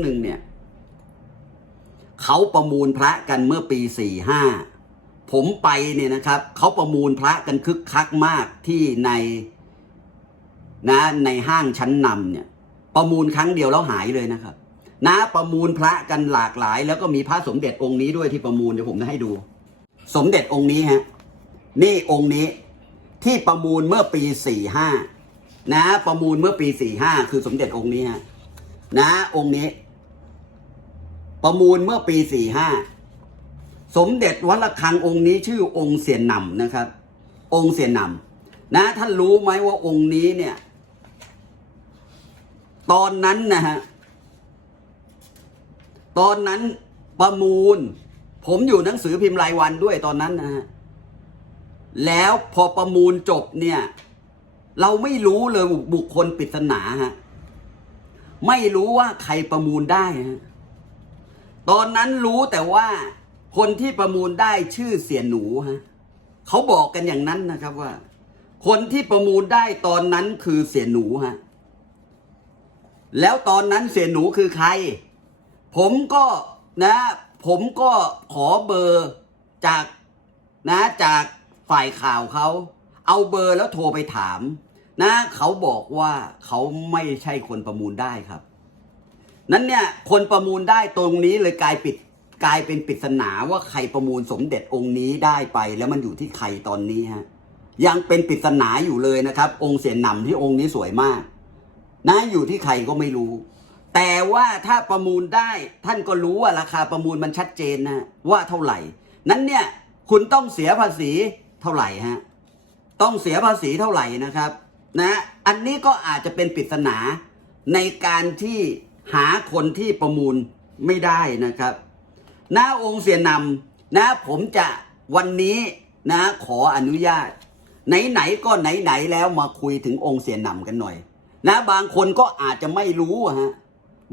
หนึ่งเนี่ย เขาประมูลพระกันเมื่อปีสี่ห้าผมไปเนี่ยนะครับ เขาประมูลพระกันคึกคักมากที่ในนะในห้างชั้นนำเนี่ย ประมูลครั้งเดียวแล้วหายเลยนะครับ นะประมูลพระกันหลากหลาย แล้วก็มีพระสมเด็จองค์นี้ด้วยที่ประมูลเดี๋ยวผมจะให้ดู สมเด็จองค์นี้ฮะนี่องค์นี้ที่ประมูลเมื่อปีสี่ห้านะ ประมูลเมื่อปีสี่ห้าคือสมเด็จองค์นี้ฮะ นะองค์นี้ ประมูลเมื่อปีสี่ห้าสมเด็จวัดระฆังองค์นี้ชื่อองค์เสียนนำนะครับ องค์เสียนนำนะท่านรู้ไหมว่าองค์นี้เนี่ย ตอนนั้นนะฮะตอนนั้นประมูล ผมอยู่หนังสือพิมพ์รายวันด้วยตอนนั้นนะฮะแล้วพอประมูลจบเนี่ย เราไม่รู้เลยบุคคลปริศนาฮะ ไม่รู้ว่าใครประมูลได้ฮะตอนนั้นรู้แต่ว่าคนที่ประมูลได้ชื่อเสียหนูฮะเขาบอกกันอย่างนั้นนะครับว่า คนที่ประมูลได้ตอนนั้นคือเสียหนูฮะแล้วตอนนั้นเสียหนูคือใคร ผมก็นะ ผมก็ขอเบอร์จากนะจากฝ่ายข่าวเขาเอาเบอร์แล้วโทรไปถาม นะเขาบอกว่าเขาไม่ใช่คนประมูลได้ครับ นั้นเนี่ยคนประมูลได้ตรงนี้เลยกลายปิดกลายเป็นปริศนาว่าใครประมูลสมเด็จองค์นี้ได้ไป แล้วมันอยู่ที่ใครตอนนี้ฮะยังเป็นปริศนาอยู่เลยนะครับ องค์เสียนนำที่องค์นี้สวยมาก นะอยู่ที่ใครก็ไม่รู้ แต่ว่าถ้าประมูลได้ท่านก็รู้ว่าราคาประมูลมันชัดเจนนะว่าเท่าไหร่ นั้นเนี่ยคุณต้องเสียภาษีเท่าไหร่ฮะต้องเสียภาษีเท่าไหร่นะครับ นะอันนี้ก็อาจจะเป็นปริศนาในการที่หาคนที่ประมูลไม่ได้นะครับ หน้าองค์เสียนำนะผมจะวันนี้นะขออนุญาต ไหนๆก็ไหนๆแล้วมาคุยถึงองค์เสียนำกันหน่อย นะบางคนก็อาจจะไม่รู้ฮะ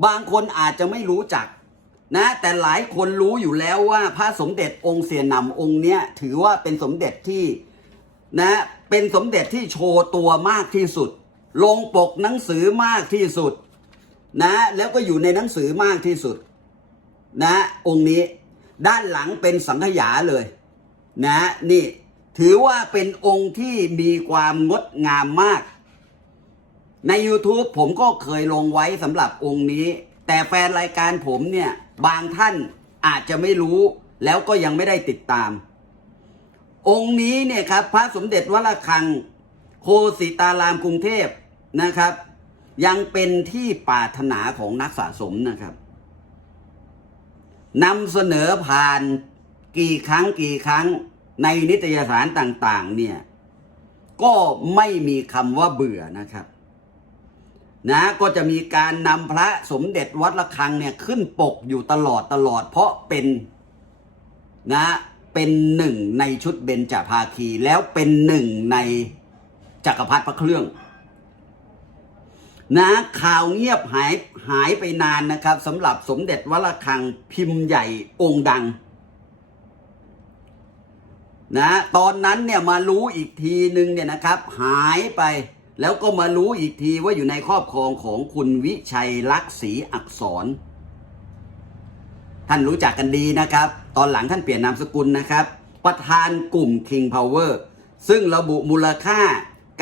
บางคนอาจจะไม่รู้จักนะแต่หลายคนรู้อยู่แล้วว่าพระสมเด็จองค์เสียนำองค์เนี้ยถือว่าเป็นสมเด็จที่นะ เป็นสมเด็จที่โชว์ตัวมากที่สุด ลงปกหนังสือมากที่สุดนะแล้วก็อยู่ในหนังสือมากที่สุดนะองค์นี้ด้านหลังเป็นสังขยาเลยนะนี่ถือว่าเป็นองค์ที่มีความงดงามมาก ใน YouTube ผมก็เคยลงไว้สำหรับองค์นี้ แต่แฟนรายการผมเนี่ย บางท่านอาจจะไม่รู้แล้วก็ยังไม่ได้ติดตาม องค์นี้เนี่ยครับพระสมเด็จวัดระฆัง โคสิตารามกรุงเทพนะครับ ยังเป็นที่ปรารถนาของนักสะสมนะครับนำเสนอผ่านกี่ครั้งกี่ครั้งในนิตยสารต่าง ๆ เนี่ย ก็ไม่มีคำว่าเบื่อนะครับ นะก็จะมีการนำพระสมเด็จวัดระฆังเนี่ยขึ้นปกอยู่ตลอดตลอดเพราะเป็นนะ เป็นหนึ่งในชุดเบญจภาคี แล้วเป็นหนึ่งในจักรพรรดิพระเครื่อง นะข่าวเงียบหายหายไปนานนะครับสำหรับสมเด็จวระฆังพิมพ์ใหญ่องค์ดังนะตอนนั้นเนี่ยมารู้อีกทีนึงเนี่ยนะครับ หายไปแล้วก็มารู้อีกทีว่าอยู่ในครอบครองของคุณวิชัยลักษณ์ศรีอักษร ท่านรู้จักกันดีนะครับ ตอนหลังท่านเปลี่ยนนามสกุลนะครับ ประธานกลุ่ม King Power ซึ่งระบุมูลค่า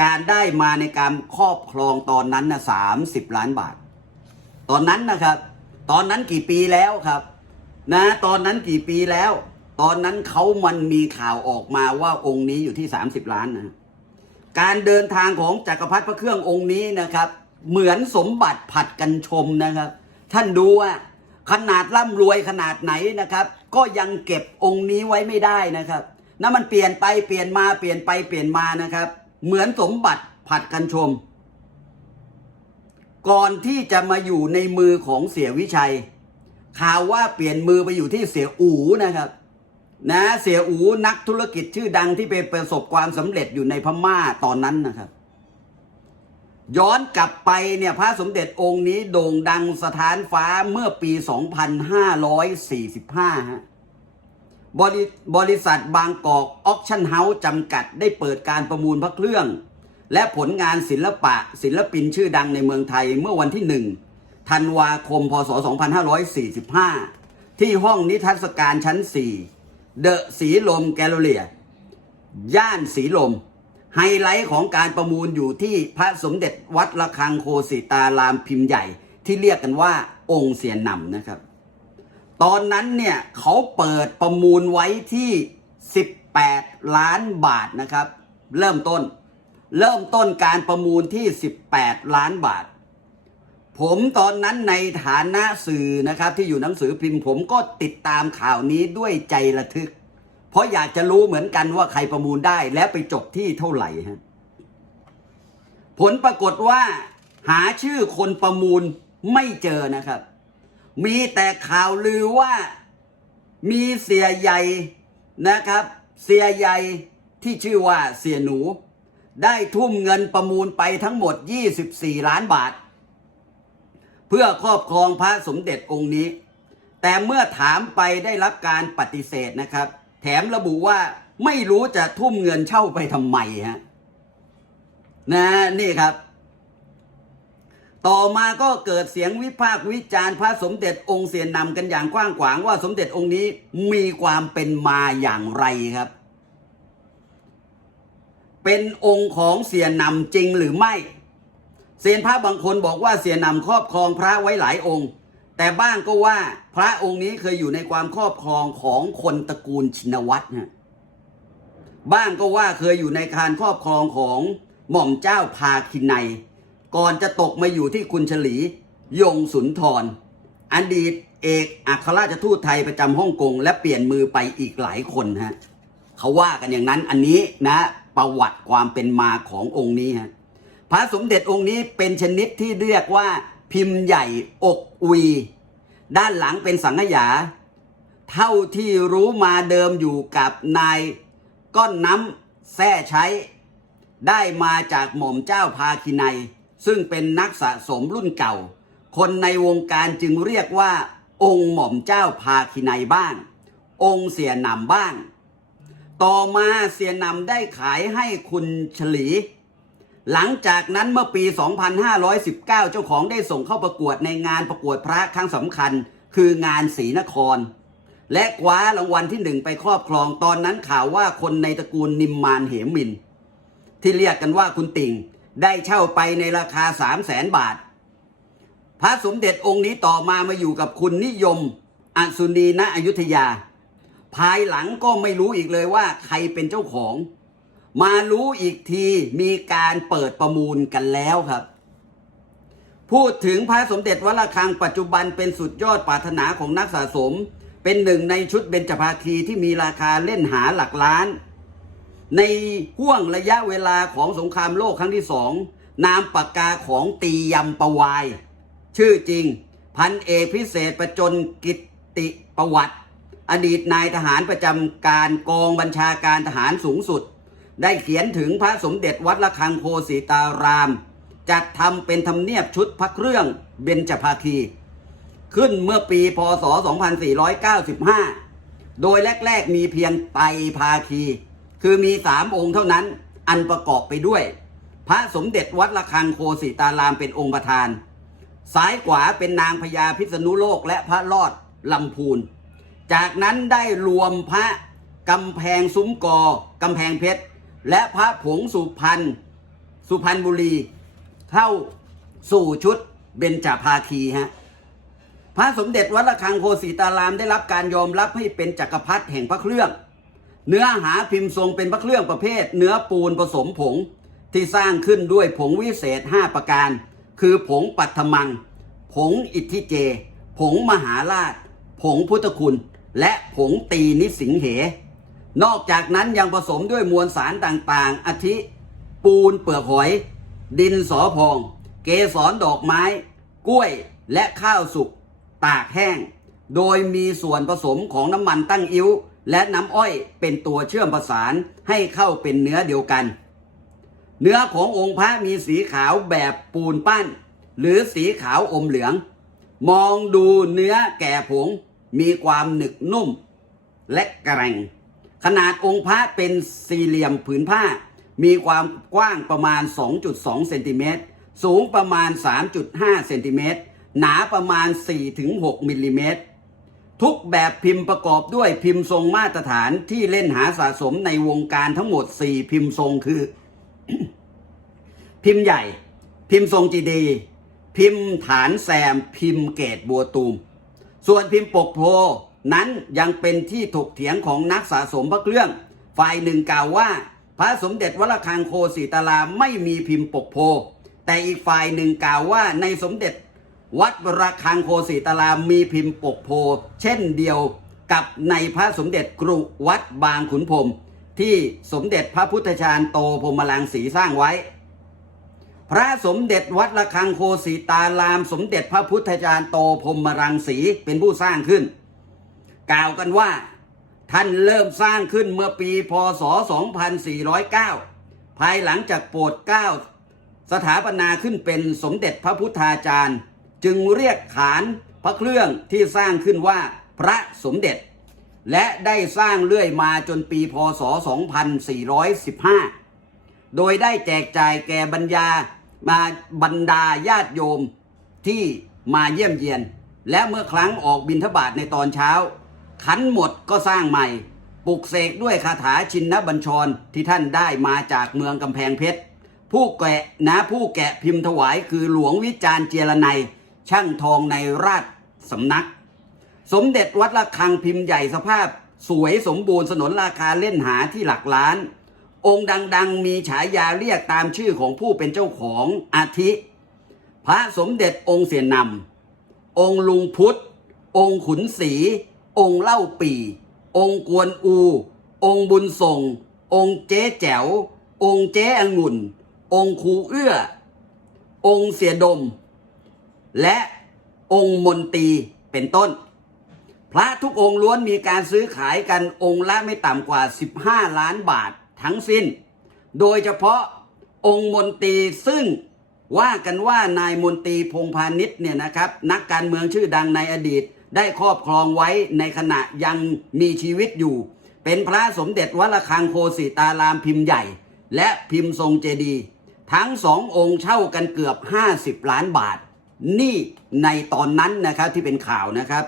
การได้มาในการครอบครองตอนนั้นนะสามสิบล้านบาท ตอนนั้นนะครับ ตอนนั้นกี่ปีแล้วครับ นะ ตอนนั้นกี่ปีแล้ว ตอนนั้นเขามันมีข่าวออกมาว่าองค์นี้อยู่ที่30ล้านนะ การเดินทางของจักรพรรดิพระเครื่ององค์นี้นะครับ เหมือนสมบัติผัดกันชมนะครับ ท่านดูว่า ขนาดร่ำรวยขนาดไหนนะครับ ก็ยังเก็บองค์นี้ไว้ไม่ได้นะครับนั่นมันเปลี่ยนไปเปลี่ยนมาเปลี่ยนไปเปลี่ยนมานะครับ เหมือนสมบัติผัดกันชม ก่อนที่จะมาอยู่ในมือของเสียวิชัยข่าวว่าเปลี่ยนมือไปอยู่ที่เสียอูนะครับ นะเสียอูนักธุรกิจชื่อดังที่ไปประสบความสำเร็จอยู่ในพม่าตอนนั้นนะครับ ย้อนกลับไปเนี่ยพระสมเด็จองค์นี้โด่งดังสถานฟ้าเมื่อปี 2545ฮะบริบริษัทบางกอกออคชั่นเฮาส์จำกัดได้เปิดการประมูลพระเครื่อง และผลงานศิลปะศิลปินชื่อดังในเมืองไทยเมื่อวันที่ธันวาคม พศ 2545 ที่ห้องนิทรรศการชั้น 4 เดอะสีลมแกลเลอรี่ย่านสีลม ไฮไลท์ของการประมูลอยู่ที่พระสมเด็จวัดระฆังโคสิตารามพิมพ์ใหญ่ ที่เรียกกันว่าองค์เสียนนำนะครับ ตอนนั้นเนี่ยเขาเปิดประมูลไว้ที่ 18 ล้านบาทนะครับ เริ่มต้น เริ่มต้นการประมูลที่ 18 ล้านบาท ผมตอนนั้นในฐานะสื่อนะครับที่อยู่หนังสือพิมพ์ผมก็ติดตามข่าวนี้ด้วยใจระทึก เพราะอยากจะรู้เหมือนกันว่าใครประมูลได้และไปจบที่เท่าไหร่ฮะผลปรากฏว่า หาชื่อคนประมูลไม่เจอนะครับ มีแต่ข่าวลือว่ามีเสียใหญ่นะครับ เสียใหญ่ที่ชื่อว่าเสียหนู ได้ทุ่มเงินประมูลไปทั้งหมด 24 ล้านบาท เพื่อครอบครองพระสมเด็จองค์นี้ แต่เมื่อถามไปได้รับการปฏิเสธนะครับ แถมระบุว่าไม่รู้จะทุ่มเงินเช่าไปทำไมฮะนะนี่ครับ ต่อมาก็เกิดเสียงวิพากษ์วิจารณ์พระสมเด็จองค์เสียนนำกันอย่างกว้างขวางว่าสมเด็จองค์นี้มีความเป็นมาอย่างไรครับ เป็นองค์ของเสียนนำจริงหรือไม่เซียนพระบางคนบอกว่าเสียนนำครอบครองพระไว้หลายองค์ แต่บ้างก็ว่าพระองค์นี้เคยอยู่ในความครอบครองของคนตระกูลชินวัตรฮะบ้างก็ว่าเคยอยู่ในการครอบครองของหม่อมเจ้าพาคินัยก่อนจะตกมาอยู่ที่คุณฉลียงสุนทรอดีตเอกอัครราชทูตไทยประจำฮ่องกง และเปลี่ยนมือไปอีกหลายคนฮะเขาว่ากันอย่างนั้นอันนี้นะ ประวัติความเป็นมาขององค์นี้ฮะพระสมเด็จองค์นี้เป็นชนิดที่เรียกว่าพิมพ์ใหญ่อก อุย ด้านหลังเป็นสังขยา เท่าที่รู้มาเดิมอยู่กับนายก้อนน้ำแท้ใช้ ได้มาจากหม่อมเจ้าพาคินัย ซึ่งเป็นนักสะสมรุ่นเก่า คนในวงการจึงเรียกว่า องค์หม่อมเจ้าพาคินัยบ้าง องค์เสียหนำบ้าง ต่อมาเสียหนำได้ขายให้คุณฉลี หลังจากนั้นเมื่อปี 2519 เจ้าของได้ส่งเข้าประกวดในงานประกวดพระครั้งสำคัญ คืองานศรีนคร และคว้ารางวัลที่หนึ่งไปครอบครองตอนนั้นข่าวว่าคนในตระกูลนิมมานเหมิน ที่เรียกกันว่าคุณติ่ง ได้เช่าไปในราคา 3 0 0แสนบาท พระสมเด็จองค์นี้ต่อมามาอยู่กับคุณนิยมอสุนีณอยุธยา ภายหลังก็ไม่รู้อีกเลยว่าใครเป็นเจ้าของ มารู้อีกทีมีการเปิดประมูลกันแล้วครับ พูดถึงพระสมเด็จวัดระฆังปัจจุบันเป็นสุดยอดปรารถนาของนักสะสม เป็นหนึ่งในชุดเบญจภาคีที่มีราคาเล่นหาหลักล้าน ในห่วงระยะเวลาของสงครามโลกครั้งที่สองนามปากกาของตียำประวาย ชื่อจริง พันเอกพิเศษประจนกิตติประวัติ อดีตนายทหารประจำการกองบัญชาการทหารสูงสุด ได้เขียนถึงพระสมเด็จวัดระฆังโคสีตาราม จัดทำเป็นธรรมเนียบชุดพระเครื่องเบญจภาคี ขึ้นเมื่อปีพศ 2495 โดยแรก ๆ มีเพียงไตภาคี คือมีสามองค์เท่านั้นอันประกอบไปด้วย พระสมเด็จวัดระฆังโคสีตารามเป็นองค์ประธาน ซ้ายขวาเป็นนางพญาพิษณุโลกและพระรอดลำพูน จากนั้นได้รวมพระกำแพงซุ้มกอกำแพงเพชร และพระผงสุพรรณสุพรรณบุรี เข้าสู่ชุดเบญจภาคีฮะพระสมเด็จวัดระฆังโคสีตารามได้รับการยอมรับให้เป็นจักรพรรดิแห่งพระเครื่อง เนื้อหาพิมพ์ทรงเป็นพระเครื่องประเภท เนื้อปูนผสมผงที่สร้างขึ้นด้วยผงวิเศษ 5 ประการ คือผงปัทมัง ผงอิทธิเจ ผงมหาราช ผงพุทธคุณ และผงตีนิสิงเห นอกจากนั้นยังผสมด้วยมวลสารต่างๆ อาทิ ปูนเปลือกหอย ดินสอพอง เกสรดอกไม้ กล้วยและข้าวสุก ตากแห้ง โดยมีส่วนผสมของน้ำมันตั้งอิ้ว และน้ำอ้อยเป็นตัวเชื่อมประสานให้เข้าเป็นเนื้อเดียวกัน เนื้อขององค์พระมีสีขาวแบบปูนปั้น หรือสีขาวอมเหลือง มองดูเนื้อแก่ผง มีความหนึกนุ่ม และแกร่ง ขนาดองค์พระเป็นสี่เหลี่ยมผืนผ้า มีความกว้างประมาณ 2.2 เซนติเมตร สูงประมาณ 3.5 เซนติเมตร หนาประมาณ 4-6 มิลลิเมตร ทุกแบบพิมพ์ประกอบด้วยพิมพ์ทรงมาตรฐานที่เล่นหาสะสมในวงการทั้งหมด 4 พิมพ์ทรงคือ พิมพ์ใหญ่ พิมพ์ทรงจีดี พิมพ์ฐานแซม พิมพ์เกตบัวตูม ส่วนพิมพ์ปกโพ นั้นยังเป็นที่ถกเถียงของนักสะสมพระเครื่อง ฝ่ายหนึ่งกล่าวว่า พระสมเด็จวัดระฆังโคสีตาราไม่มีพิมพ์ปกโพ แต่อีกฝ่ายหนึ่งกล่าวว่าในสมเด็จวัดระฆังโคสีตารามีพิมพ์ปกโพ เช่นเดียวกับในพระสมเด็จกรุวัดบางขุนพรมที่สมเด็จพระพุทธชาญโตพรมลังสีสร้างไว้ พระสมเด็จวัดระฆังโคสีตาราม สมเด็จพระพุทธจารย์โตพรมรังสีเป็นผู้สร้างขึ้น กล่าวกันว่า ท่านเริ่มสร้างขึ้นเมื่อปีพศ 2409 ภายหลังจากโปรดเกล้าสถาปนาขึ้นเป็นสมเด็จพระพุทธาจารย์ จึงเรียกขานพระเครื่องที่สร้างขึ้นว่าพระสมเด็จ และได้สร้างเรื่อยมาจนปีพศ 2415 โดยได้แจกจ่ายแก่บรรยามาบรรดาญาติโยมที่มาเยี่ยมเยียน และเมื่อครั้งออกบิณฑบาตในตอนเช้า ขันหมดก็สร้างใหม่ปลุกเสกด้วยคาถาชินนบัญชรที่ท่านได้มาจากเมืองกำแพงเพชร ผู้แกะนะผู้แกะพิมพ์ถวายคือหลวงวิจารเจรไนยช่างทองในราชสำนัก สมเด็จวัดระฆังพิมพ์ใหญ่สภาพ สวยสมบูรณ์สนนราคาเล่นหาที่หลักล้าน องค์ดังๆ มีฉายาเรียกตามชื่อของผู้เป็นเจ้าของอาทิ พระสมเด็จองค์เสียนำองค์ลุงพุทธ องค์ขุนศรี องค์เล่าปี องค์กวนอู องค์บุญส่ง องค์เจ๊แจ๋ว องค์เจ๊องุ่น องค์ครูเอื้อ องค์เสียดม และองค์มนตรีเป็นต้น พระทุกองค์ล้วนมีการซื้อขายกันองค์ละไม่ต่ำกว่า 15 ล้านบาททั้งสิ้น โดยเฉพาะองค์มนตรีซึ่งว่ากันว่านายมนตรีพงพาณิชย์เนี่ยนะครับ นักการเมืองชื่อดังในอดีต ได้ครอบครองไว้ในขณะยังมีชีวิตอยู่ เป็นพระสมเด็จวัดระฆังโคสิตารามพิมพ์ใหญ่ และพิมพ์ทรงเจดี ทั้งสององค์เช่ากันเกือบ 50 ล้านบาท นี่ในตอนนั้นนะครับที่เป็นข่าวนะครับ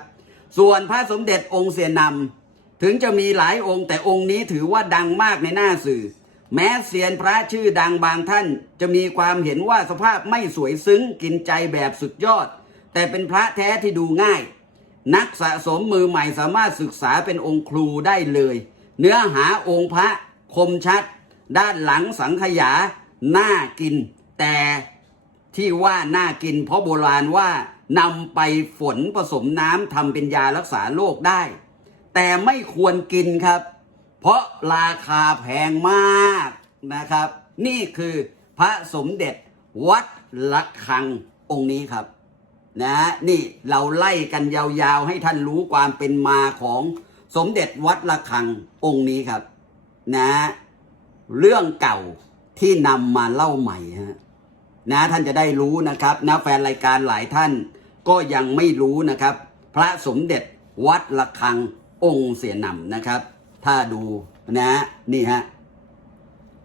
ส่วนพระสมเด็จองค์เสียนำถึงจะมีหลายองค์แต่องค์นี้ถือว่าดังมากในหน้าสื่อ แม้เสียนพระชื่อดังบางท่าน จะมีความเห็นว่าสภาพไม่สวยซึ้งกินใจแบบสุดยอด แต่เป็นพระแท้ที่ดูง่าย นักสะสมมือใหม่สามารถศึกษาเป็นองค์ครูได้เลย เนื้อหาองค์พระคมชัด ด้านหลังสังขยาน่ากิน แต่ที่ว่าน่ากิน เพราะโบราณว่านำไปฝนผสมน้ำทำเป็นยารักษาโรคได้ แต่ไม่ควรกินครับ เพราะราคาแพงมากนะครับ นี่คือพระสมเด็จวัดละคังองค์นี้ครับ นะนี่เราไล่กันยาวๆ ให้ท่านรู้ความเป็นมาของสมเด็จวัดระฆังองค์นี้ครับ นะ เรื่องเก่าที่นำมาเล่าใหม่ฮะนะท่านจะได้รู้นะครับนะแฟนรายการหลายท่านก็ยังไม่รู้นะครับ พระสมเด็จวัดระฆังองค์เสียนำนะครับ ถ้าดูนะนี่ฮะ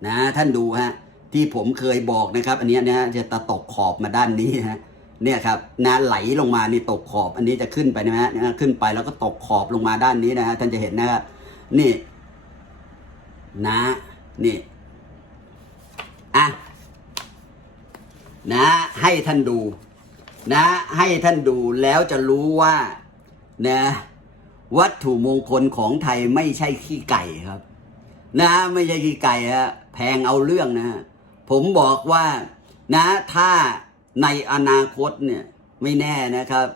นะท่านดูฮะที่ผมเคยบอกนะครับ อันนี้นะฮะจะตะตกขอบมาด้านนี้ฮะ เนี่ยครับนะไหลลงมานี่ตกขอบ อันนี้จะขึ้นไปนะฮะขึ้นไปแล้วก็ตกขอบลงมาด้านนี้นะฮะท่านจะเห็นนะครับนี่นะนี่อะนะให้ท่านดู นะให้ท่านดูแล้วจะรู้ว่านะวัตถุมงคลของไทยไม่ใช่ขี้ไก่ครับ นะไม่ใช่ขี้ไก่ฮะแพงเอาเรื่องนะฮะผมบอกว่านะถ้า ในอนาคตเนี่ยไม่แน่นะครับ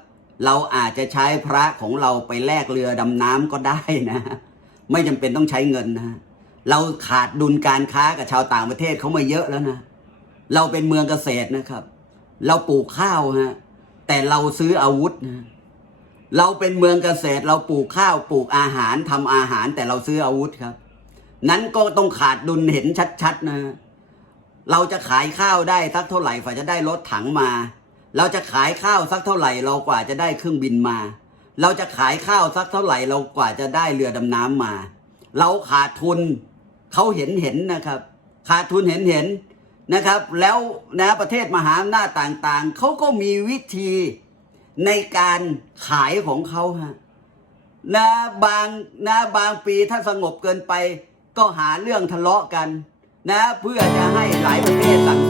เราอาจจะใช้พระของเราไปแลกเรือดำน้ำก็ได้นะ ไม่จำเป็นต้องใช้เงินนะ เราขาดดุลการค้ากับชาวต่างประเทศเขามาเยอะแล้วนะ เราเป็นเมืองเกษตรนะครับ เราปลูกข้าวฮะแต่เราซื้ออาวุธนะเราเป็นเมืองเกษตร เราปลูกข้าวปลูกอาหารทำอาหารแต่เราซื้ออาวุธครับ นั้นก็ต้องขาดดุลเห็นชัดๆนะ เราจะขายข้าวได้สักเท่าไหร่ฝ่าจะได้รถถังมา เราจะขายข้าวสักเท่าไหร่เรากว่าจะได้เครื่องบินมา เราจะขายข้าวสักเท่าไหร่เรากว่าจะได้เรือดำน้ำมา เราขาดทุนเขาเห็นเห็นนะครับ ขาดทุนเห็นเห็นนะครับ แล้วนะประเทศมหาอำนาจต่างๆเขาก็มีวิธีในการขายของเขาฮะนะบางนะบางปีถ้าสงบเกินไป ก็หาเรื่องทะเลาะกัน นะเพื่อจะให้หลายประเทศต่าง